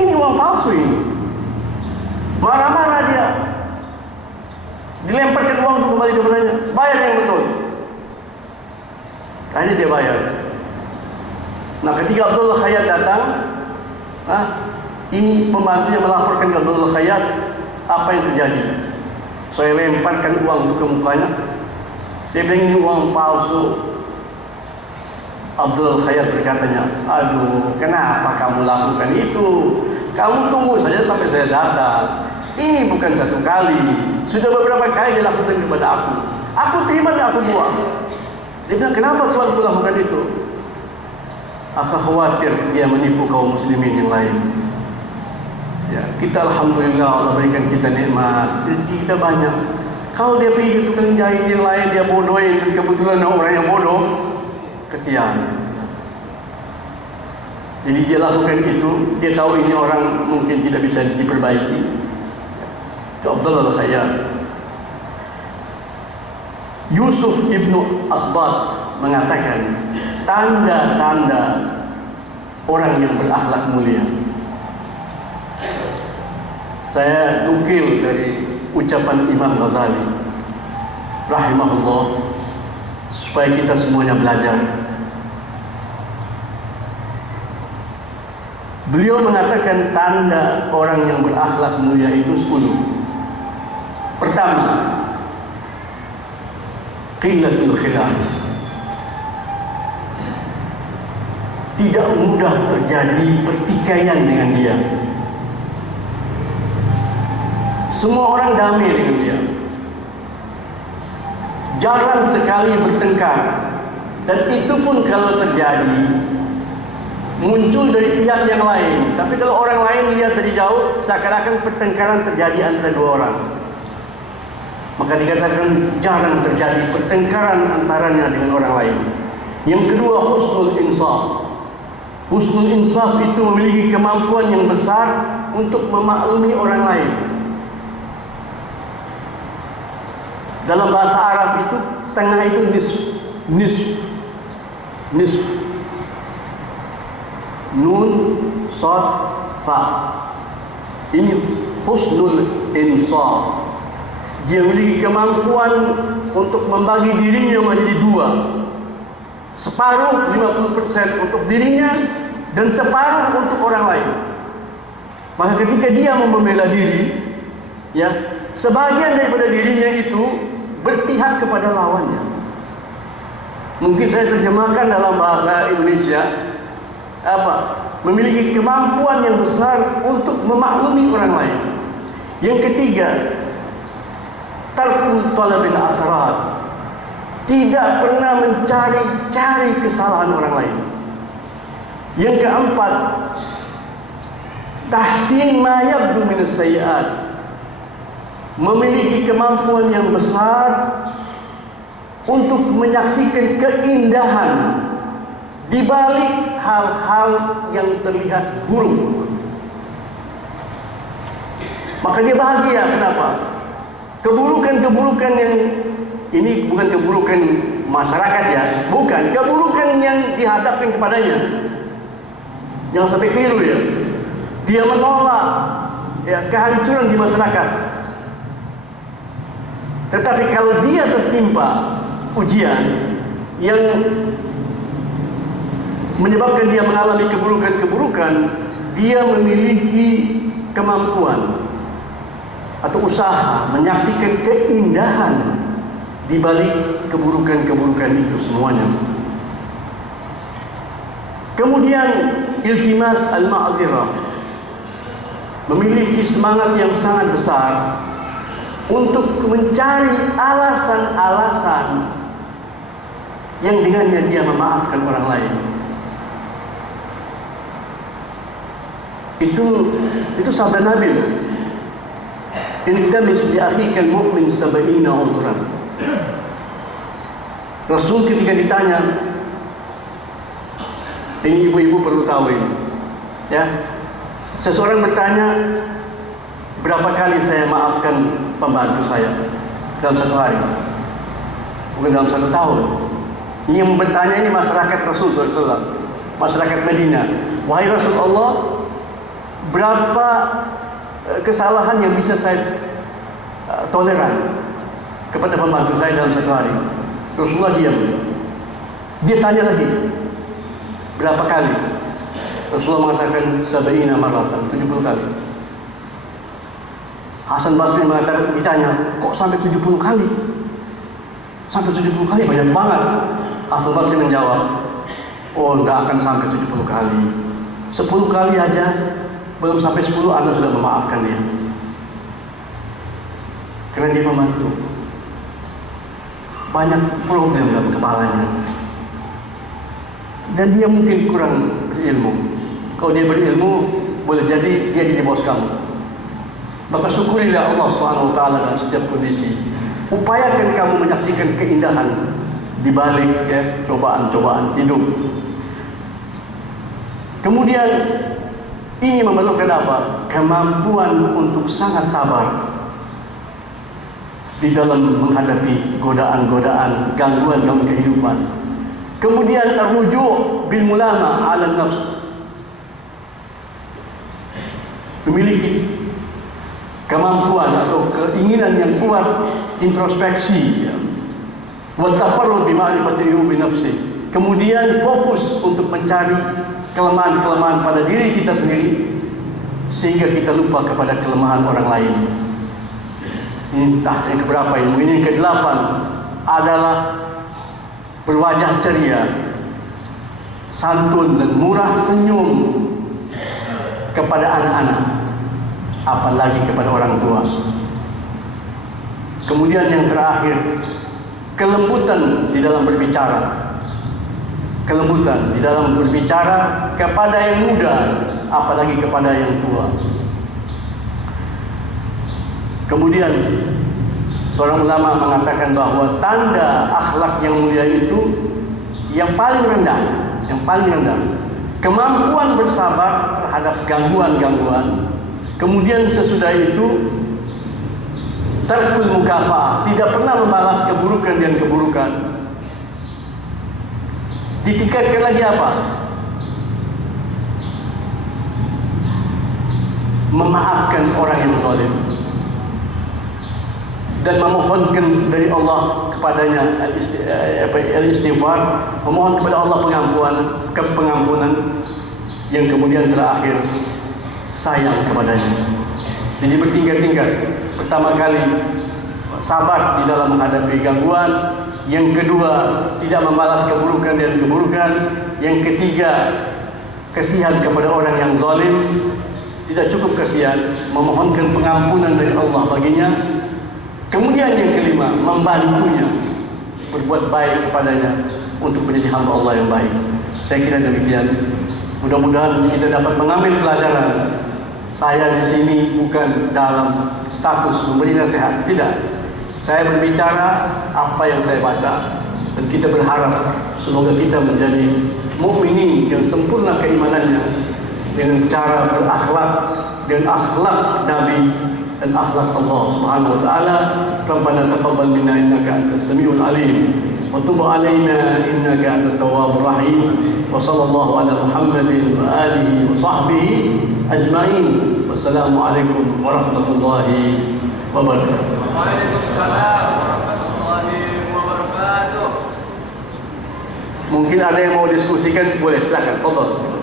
Ini uang palsu ini. Marah-marah dia. Dilemparkan uang untuk kembali kepadanya. Bayar yang betul. Akhirnya dia bayar. Nah, ketika Abdullah Khayyat datang, ini pembantunya melaporkan ke Abdullah Khayyat apa yang terjadi. Saya lemparkan uang ke mukanya. Saya bilang ini uang palsu. Abdullah Khayyat berkatanya, aduh, kenapa kamu lakukan itu? Kamu tunggu saja sampai saya datang. Ini bukan satu kali, sudah beberapa kali dilakukan kepada aku. Aku terima dan aku buang. Dia bilang, kenapa Tuhan lakukan itu? Aku khawatir dia menipu kaum muslimin yang lain. Ya, kita alhamdulillah Allah berikan kita nikmat, rezeki kita banyak. Kalau dia pergi ke tukang jahit yang lain, dia bodohin, kebetulan orang yang bodoh, kesian. Jadi dia lakukan itu, dia tahu ini orang mungkin tidak bisa diperbaiki. Abdullah Khayyat. Yusuf ibnu Asbat mengatakan tanda-tanda orang yang berakhlak mulia. Saya nukil dari ucapan Imam Ghazali rahimahullah supaya kita semuanya belajar. Beliau mengatakan tanda orang yang berakhlak mulia itu 10. Pertama, qillatul khilaf. Tidak mudah terjadi pertikaian dengan dia. Semua orang damai dengan dia. Jarang sekali bertengkar. Dan itu pun kalau terjadi muncul dari pihak yang lain. Tapi kalau orang lain lihat dari jauh, seakan-akan pertengkaran terjadi antara dua orang. Maka dikatakan jarang terjadi pertengkaran antaranya dengan orang lain. Yang kedua, husnul insaf. Husnul insaf itu memiliki kemampuan yang besar untuk memaklumi orang lain. Dalam bahasa Arab itu setengah itu nisf. Nun, sad, fa. Ini husnul insaf. Dia memiliki kemampuan untuk membagi dirinya menjadi dua. Separuh 50% untuk dirinya dan separuh untuk orang lain. Maka ketika dia mau membela diri, ya, sebagian daripada dirinya itu berpihak kepada lawannya. Mungkin saya terjemahkan dalam bahasa Indonesia, memiliki kemampuan yang besar untuk memaklumi orang lain. Yang ketiga, tarku talabil akhirat. Tidak pernah mencari kesalahan orang lain. Yang keempat, tahsin ma yabdu min as-sayyi'at. Memiliki kemampuan yang besar untuk menyaksikan keindahan di balik hal-hal yang terlihat buruk. Maka dia bahagia. Kenapa? Keburukan-keburukan yang ini bukan keburukan masyarakat, ya, bukan keburukan yang dihadapkan kepadanya. Jangan sampai keliru, ya. Dia menolak, ya, kehancuran di masyarakat. Tetapi kalau dia tertimpa ujian yang menyebabkan dia mengalami keburukan-keburukan, dia memiliki kemampuan atau usaha menyaksikan keindahan di balik keburukan-keburukan itu semuanya. Kemudian iltimas al-ma'dzirah, memiliki semangat yang sangat besar untuk mencari alasan-alasan yang dengannya dia memaafkan orang lain. Itu sabda Nabi loh. Intamis bi akhikal mu'min sab'ina udhran. Rasul ketika ditanya, ini ibu-ibu perlu tahu ini, ya. Seseorang bertanya, berapa kali saya maafkan pembantu saya dalam satu hari? Bukan dalam satu tahun. Yang bertanya ini masyarakat Rasul SAW, masyarakat Madinah. Wahai Rasulullah, Berapa kesalahan yang bisa saya toleran kepada pembantu saya dalam satu hari? Rasulullah diam. Dia tanya lagi, berapa kali? Rasulullah mengatakan 70 maratan, 70 kali. Hasan Basri mengatakan, ditanya, kok sampai 70 kali? Sampai 70 kali banyak banget. Hasan Basri menjawab, oh enggak akan sampai 70 kali. 10 kali aja, belum sampai 10 Anda sudah memaafkan dia. Karena dia membantu. Banyak problem dalam kepalanya. Dan dia mungkin kurang berilmu. Kalau dia berilmu, boleh jadi dia jadi bos kamu. Maka syukurilah Allah SWT dalam setiap kondisi. Upayakan kamu menyaksikan keindahan di balik cobaan-cobaan hidup. Kemudian ini memerlukan apa? Kemampuan untuk sangat sabar di dalam menghadapi godaan-godaan, gangguan-gangguan kehidupan. Kemudian rujuk bil mulama ala nafs, memiliki kemampuan atau keinginan yang kuat introspeksi, wa tafarrud bi ma'rifati uyubi nafsi. Kemudian fokus untuk mencari kelemahan-kelemahan pada diri kita sendiri sehingga kita lupa kepada kelemahan orang lain. Entah yang keberapa ini, mungkin yang ke-8 adalah berwajah ceria, santun dan murah senyum kepada anak-anak, apalagi kepada orang tua. Kemudian yang terakhir, kelembutan di dalam berbicara. Kelembutan di dalam berbicara kepada yang muda, apalagi kepada yang tua. Kemudian seorang ulama mengatakan bahwa tanda akhlak yang mulia itu yang paling rendah, kemampuan bersabar terhadap gangguan-gangguan. Kemudian sesudah itu tarkul mukafa'ah, tidak pernah membalas keburukan dan keburukan. Ditingkatkan lagi apa? Memaafkan orang yang zalim dan memohonkan dari Allah kepadanya al-istighfar, memohon kepada Allah pengampunan yang kemudian terakhir sayang kepadanya. Jadi bertingkat-tingkat. Pertama kali sabar di dalam menghadapi gangguan, yang kedua tidak membalas keburukan dan keburukan, yang ketiga kasihan kepada orang yang zalim, tidak cukup kasihan, memohonkan pengampunan dari Allah baginya. Kemudian yang kelima, membantunya berbuat baik kepadanya untuk menjadi hamba Allah yang baik. Saya kira demikian. Mudah-mudahan kita dapat mengambil pelajaran. Saya di sini bukan dalam status memberi nasihat, tidak. Saya berbicara apa yang saya baca, dan kita berharap semoga kita menjadi mukminin yang sempurna keimanannya dengan cara berakhlak dengan akhlak Nabi dan akhlak Allah Subhanahu wa taala. Rabbana taqabbal minna innaka antas samiul alim wa tub alaina innaka antat tawwabur rahim. Wa sallallahu ala Muhammadin wa alihi wa sahbihi ajma'in. Wassalamu alaikum warahmatullahi wabarakatuh. Waalaikumsalam warahmatullahi wabarakatuh. Mungkin ada yang mau diskusikan, boleh silakan. Tolong.